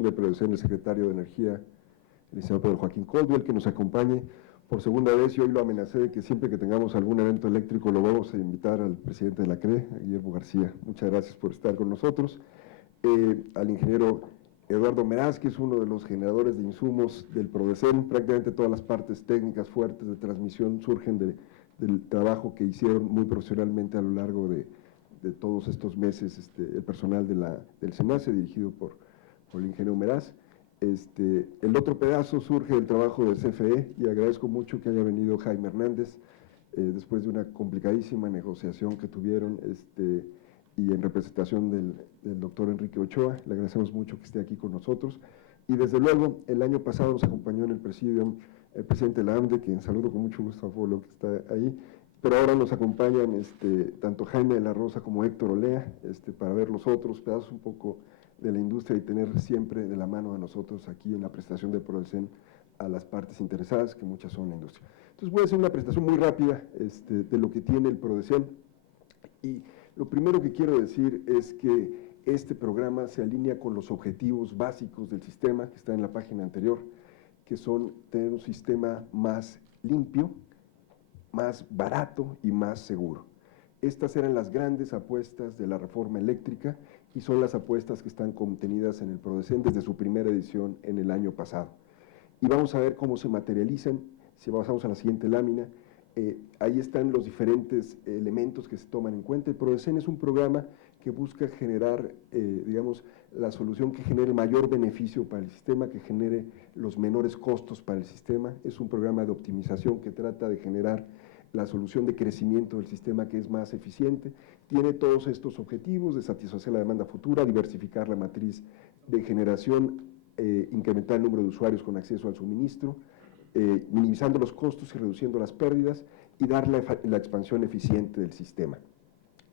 de Producción, el secretario de Energía, el licenciado Pedro Joaquín Caldwell, que nos acompañe por segunda vez, y hoy lo amenacé de que siempre que tengamos algún evento eléctrico lo vamos a invitar al presidente de la CRE, a Guillermo García. Muchas gracias por estar con nosotros. Al ingeniero Eduardo Meraz, que es uno de los generadores de insumos del PRODECEN. Prácticamente todas las partes técnicas fuertes de transmisión surgen del trabajo que hicieron muy profesionalmente a lo largo de todos estos meses el personal del SENACE, dirigido por el ingeniero Meraz. El otro pedazo surge del trabajo del CFE, y agradezco mucho que haya venido Jaime Hernández, después de una complicadísima negociación que tuvieron, y en representación del doctor Enrique Ochoa. Le agradecemos mucho que esté aquí con nosotros. Y desde luego, el año pasado nos acompañó en el presidium el presidente de la AMDE, quien saludo con mucho gusto a Folo, que está ahí, pero ahora nos acompañan tanto Jaime de la Rosa como Héctor Olea, para ver los otros pedazos un poco de la industria y tener siempre de la mano a nosotros aquí en la presentación de PRODECEN a las partes interesadas, que muchas son la industria. Entonces voy a hacer una presentación muy rápida de lo que tiene el PRODECEN, y lo primero que quiero decir es que este programa se alinea con los objetivos básicos del sistema, que está en la página anterior, que son tener un sistema más limpio, más barato y más seguro. Estas eran las grandes apuestas de la reforma eléctrica y son las apuestas que están contenidas en el PRODECEN desde su primera edición en el año pasado. Y vamos a ver cómo se materializan. Si pasamos a la siguiente lámina, ahí están los diferentes elementos que se toman en cuenta. El PRODECEN es un programa que busca generar, digamos, la solución que genere el mayor beneficio para el sistema, que genere los menores costos para el sistema. Es un programa de optimización que trata de generar la solución de crecimiento del sistema que es más eficiente. Tiene todos estos objetivos de satisfacer la demanda futura, diversificar la matriz de generación, incrementar el número de usuarios con acceso al suministro, minimizando los costos y reduciendo las pérdidas, y dar la expansión eficiente del sistema.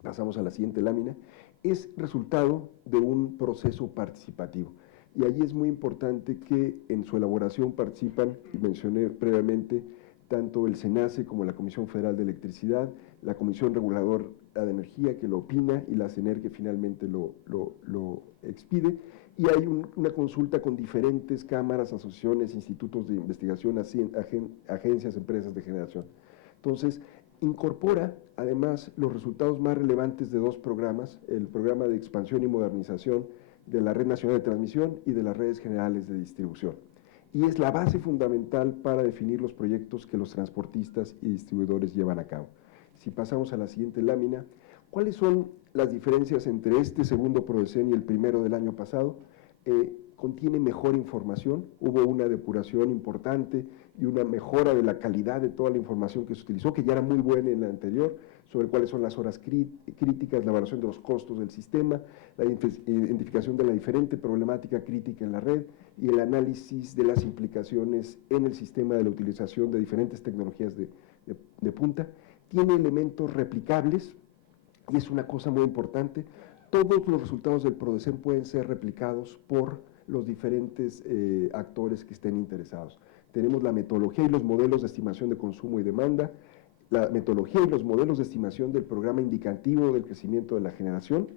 Pasamos a la siguiente lámina. Es resultado de un proceso participativo, y allí es muy importante que en su elaboración participan, y mencioné previamente, tanto el SENACE como la Comisión Federal de Electricidad, la Comisión Reguladora de Energía, que lo opina, y la CENER, que finalmente lo expide, y hay una consulta con diferentes cámaras, asociaciones, institutos de investigación, agencias, empresas de generación. Entonces, incorpora además los resultados más relevantes de dos programas: el programa de expansión y modernización de la Red Nacional de Transmisión y de las redes generales de distribución, y es la base fundamental para definir los proyectos que los transportistas y distribuidores llevan a cabo. Si pasamos a la siguiente lámina, ¿cuáles son las diferencias entre este segundo PRODECEN y el primero del año pasado? Contiene mejor información, hubo una depuración importante y una mejora de la calidad de toda la información que se utilizó, que ya era muy buena en la anterior, sobre cuáles son las horas críticas, la evaluación de los costos del sistema, la identificación de la diferente problemática crítica en la red y el análisis de las implicaciones en el sistema de la utilización de diferentes tecnologías de punta. Tiene elementos replicables, y es una cosa muy importante: todos los resultados del PRODECEN pueden ser replicados por los diferentes actores que estén interesados. Tenemos la metodología y los modelos de estimación de consumo y demanda, la metodología y los modelos de estimación del programa indicativo del crecimiento de la generación,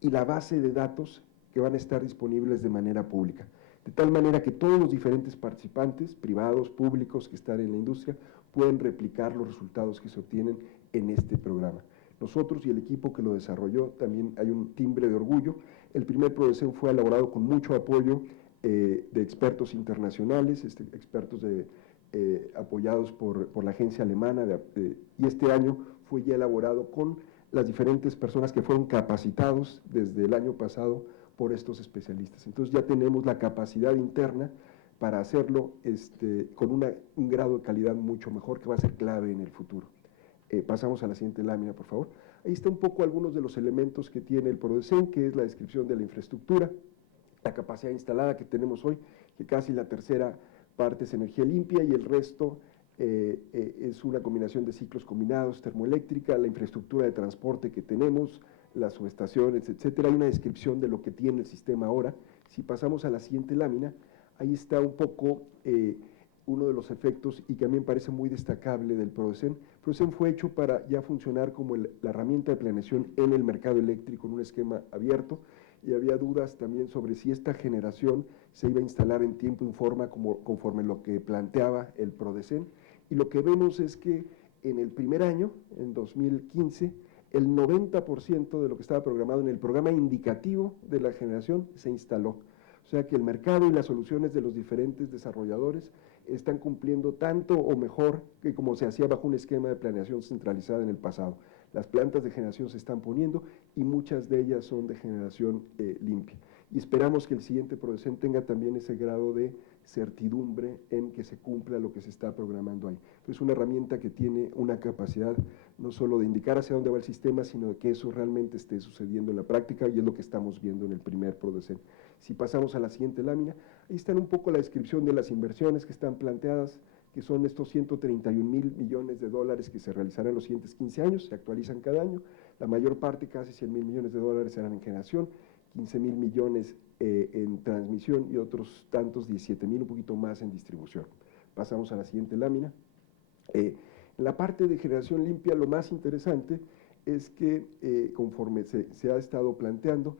y la base de datos que van a estar disponibles de manera pública, de tal manera que todos los diferentes participantes, privados, públicos, que están en la industria, pueden replicar los resultados que se obtienen en este programa. Nosotros y el equipo que lo desarrolló, también hay un timbre de orgullo. El primer PRODECEN fue elaborado con mucho apoyo de expertos internacionales, expertos apoyados por la agencia alemana, y este año fue ya elaborado con las diferentes personas que fueron capacitados desde el año pasado por estos especialistas. Entonces ya tenemos la capacidad interna para hacerlo con un grado de calidad mucho mejor, que va a ser clave en el futuro. Pasamos a la siguiente lámina, por favor. Ahí está un poco algunos de los elementos que tiene el PRODECEN, que es la descripción de la infraestructura, la capacidad instalada que tenemos hoy, que casi la tercera parte es energía limpia y el resto es una combinación de ciclos combinados, termoeléctrica, la infraestructura de transporte que tenemos, las subestaciones, etcétera. Hay una descripción de lo que tiene el sistema ahora. Si pasamos a la siguiente lámina, ahí está un poco uno de los efectos, y que a mí me parece muy destacable, del PRODECEN. PRODECEN fue hecho para ya funcionar como la herramienta de planeación en el mercado eléctrico en un esquema abierto, y había dudas también sobre si esta generación se iba a instalar en tiempo y forma conforme lo que planteaba el PRODECEN, y lo que vemos es que en el primer año, en 2015, el 90% de lo que estaba programado en el programa indicativo de la generación se instaló. O sea que el mercado y las soluciones de los diferentes desarrolladores están cumpliendo tanto o mejor que como se hacía bajo un esquema de planeación centralizada en el pasado. Las plantas de generación se están poniendo y muchas de ellas son de generación limpia. Y esperamos que el siguiente PRODECEN tenga también ese grado de certidumbre en que se cumpla lo que se está programando ahí. Es una herramienta que tiene una capacidad no solo de indicar hacia dónde va el sistema, sino de que eso realmente esté sucediendo en la práctica, y es lo que estamos viendo en el primer PRODECEN. Si pasamos a la siguiente lámina, ahí está un poco la descripción de las inversiones que están planteadas, que son estos 131,000 millones de dólares que se realizarán en los siguientes 15 años, se actualizan cada año. La mayor parte, casi 100,000 millones de dólares, serán en generación, 15,000 millones en transmisión y otros tantos, 17,000, un poquito más, en distribución. Pasamos a la siguiente lámina. En la parte de generación limpia, lo más interesante es que conforme se ha estado planteando,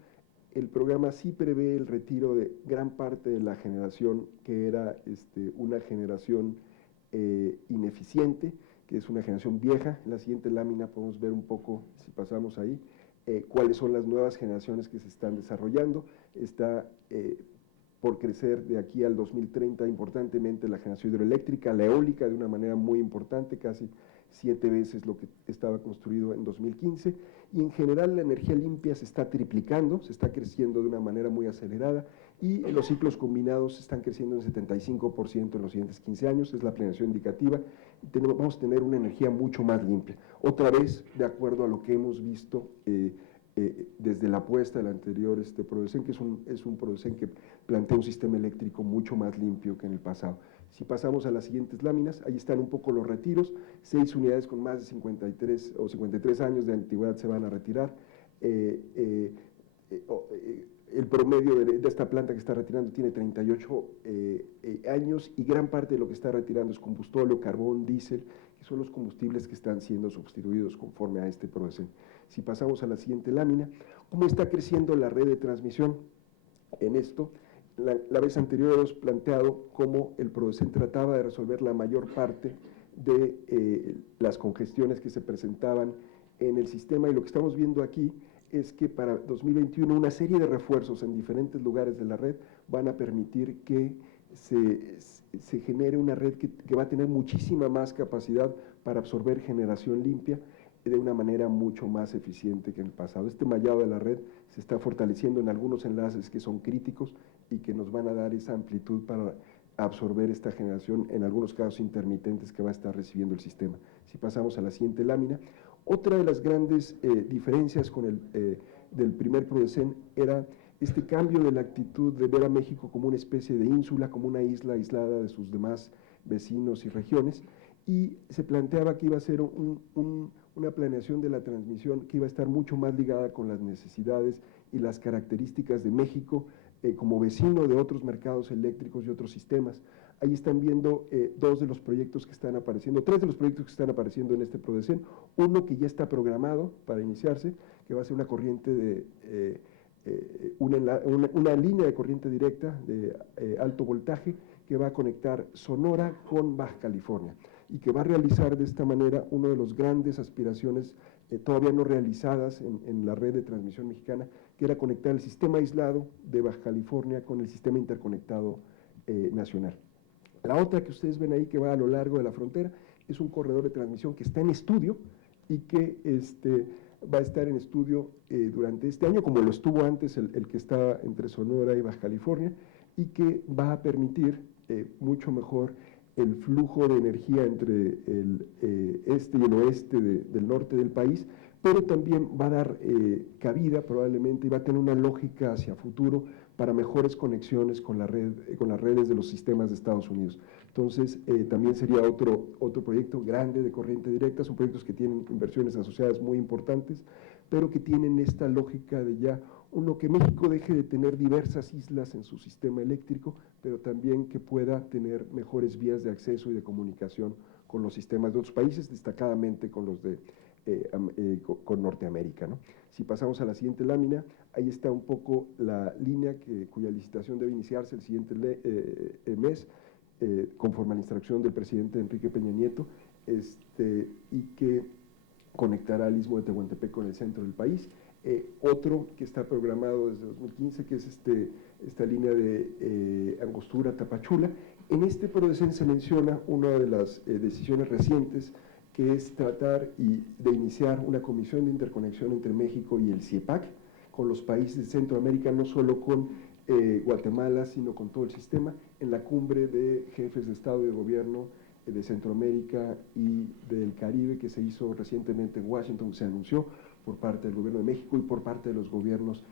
el programa sí prevé el retiro de gran parte de la generación que era una generación ineficiente, que es una generación vieja. En la siguiente lámina podemos ver un poco, si pasamos ahí, cuáles son las nuevas generaciones que se están desarrollando. Está por crecer de aquí al 2030 importantemente la generación hidroeléctrica, la eólica de una manera muy importante, casi 7 veces lo que estaba construido en 2015, y en general la energía limpia se está triplicando, se está creciendo de una manera muy acelerada, y los ciclos combinados están creciendo en 75% en los siguientes 15 años, es la planeación indicativa, y vamos a tener una energía mucho más limpia. Otra vez, de acuerdo a lo que hemos visto desde la apuesta del anterior PRODECEN, que es un PRODECEN que plantea un sistema eléctrico mucho más limpio que en el pasado. Si pasamos a las siguientes láminas, ahí están un poco los retiros. 6 unidades con más de 53 o 53 años de antigüedad se van a retirar. El promedio de esta planta que está retirando tiene 38 años, y gran parte de lo que está retirando es combustóleo, carbón, diésel, que son los combustibles que están siendo sustituidos conforme a este PRODECEN. Si pasamos a la siguiente lámina, ¿cómo está creciendo la red de transmisión en esto? La vez anterior hemos planteado cómo el PRODECEN trataba de resolver la mayor parte de las congestiones que se presentaban en el sistema, y lo que estamos viendo aquí es que para 2021 una serie de refuerzos en diferentes lugares de la red van a permitir que se genere una red que va a tener muchísima más capacidad para absorber generación limpia de una manera mucho más eficiente que en el pasado. Este mallado de la red se está fortaleciendo en algunos enlaces que son críticos y que nos van a dar esa amplitud para absorber esta generación, en algunos casos intermitentes, que va a estar recibiendo el sistema. Si pasamos a la siguiente lámina, otra de las grandes diferencias con del primer PRODECEN era este cambio de la actitud de ver a México como una especie de ínsula, como una isla aislada de sus demás vecinos y regiones, y se planteaba que iba a ser una planeación de la transmisión que iba a estar mucho más ligada con las necesidades y las características de México como vecino de otros mercados eléctricos y otros sistemas. Ahí están viendo dos de los proyectos que están apareciendo, tres de los proyectos que están apareciendo en este PRODECEN. Uno que ya está programado para iniciarse, que va a ser una corriente de una línea de corriente directa de alto voltaje que va a conectar Sonora con Baja California, y que va a realizar de esta manera una de las grandes aspiraciones todavía no realizadas en la red de transmisión mexicana, que era conectar el sistema aislado de Baja California con el sistema interconectado nacional. La otra que ustedes ven ahí, que va a lo largo de la frontera, es un corredor de transmisión que está en estudio y que va a estar en estudio durante este año, como lo estuvo antes el que estaba entre Sonora y Baja California, y que va a permitir mucho mejor el flujo de energía entre el este y el oeste del norte del país, pero también va a dar cabida probablemente, y va a tener una lógica hacia futuro para mejores conexiones con las redes de los sistemas de Estados Unidos. Entonces, también sería otro proyecto grande de corriente directa. Son proyectos que tienen inversiones asociadas muy importantes, pero que tienen esta lógica de ya que México deje de tener diversas islas en su sistema eléctrico, pero también que pueda tener mejores vías de acceso y de comunicación con los sistemas de otros países, destacadamente con los con Norteamérica, ¿no? Si pasamos a la siguiente lámina, Ahí está un poco la línea cuya licitación debe iniciarse el siguiente mes, conforme a la instrucción del presidente Enrique Peña Nieto, y que conectará al istmo de Tehuantepec con el centro del país. Otro que está programado desde 2015, que es esta línea de Angostura-Tapachula. En este PRODECEN se menciona una de las decisiones recientes, que es tratar de iniciar una comisión de interconexión entre México y el CIEPAC, con los países de Centroamérica, no solo con Guatemala, sino con todo el sistema, en la cumbre de jefes de Estado y de Gobierno de Centroamérica y del Caribe, que se hizo recientemente en Washington. Se anunció por parte del gobierno de México y por parte de los gobiernos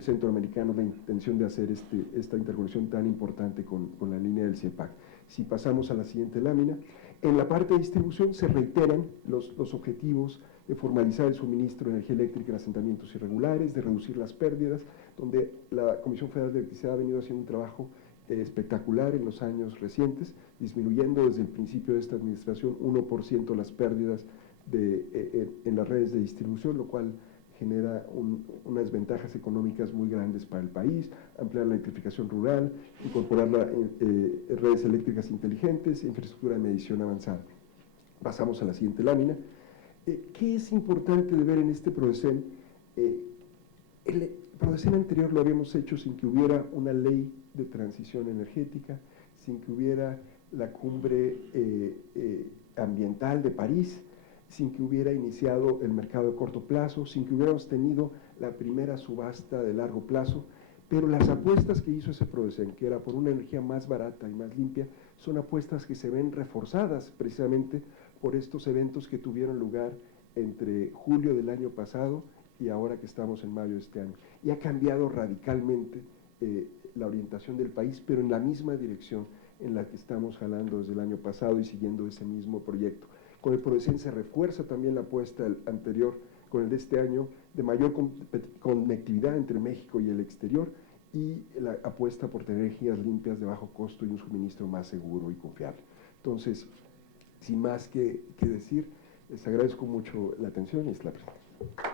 centroamericanos la intención de hacer esta interconexión tan importante con la línea del CIEPAC. Si pasamos a la siguiente lámina, en la parte de distribución se reiteran los objetivos de formalizar el suministro de energía eléctrica en asentamientos irregulares, de reducir las pérdidas, donde la Comisión Federal de Electricidad ha venido haciendo un trabajo espectacular en los años recientes, disminuyendo desde el principio de esta administración 1% las pérdidas en las redes de distribución, lo cual genera unas ventajas económicas muy grandes para el país, ampliar la electrificación rural, incorporar redes eléctricas inteligentes, infraestructura de medición avanzada. Pasamos a la siguiente lámina. ¿Qué es importante de ver en este PRODECEN? El PRODECEN anterior lo habíamos hecho sin que hubiera una ley de transición energética, sin que hubiera la cumbre ambiental de París, sin que hubiera iniciado el mercado de corto plazo, sin que hubiéramos tenido la primera subasta de largo plazo, pero las apuestas que hizo ese PRODECEN, que era por una energía más barata y más limpia, son apuestas que se ven reforzadas precisamente por estos eventos que tuvieron lugar entre julio del año pasado y ahora que estamos en mayo de este año. Y ha cambiado radicalmente la orientación del país, pero en la misma dirección en la que estamos jalando desde el año pasado y siguiendo ese mismo proyecto. Con el PRODECEN se refuerza también la apuesta anterior con el de este año de mayor conectividad entre México y el exterior y la apuesta por tener energías limpias de bajo costo y un suministro más seguro y confiable. Entonces, sin más que decir, les agradezco mucho la atención y es la presentación.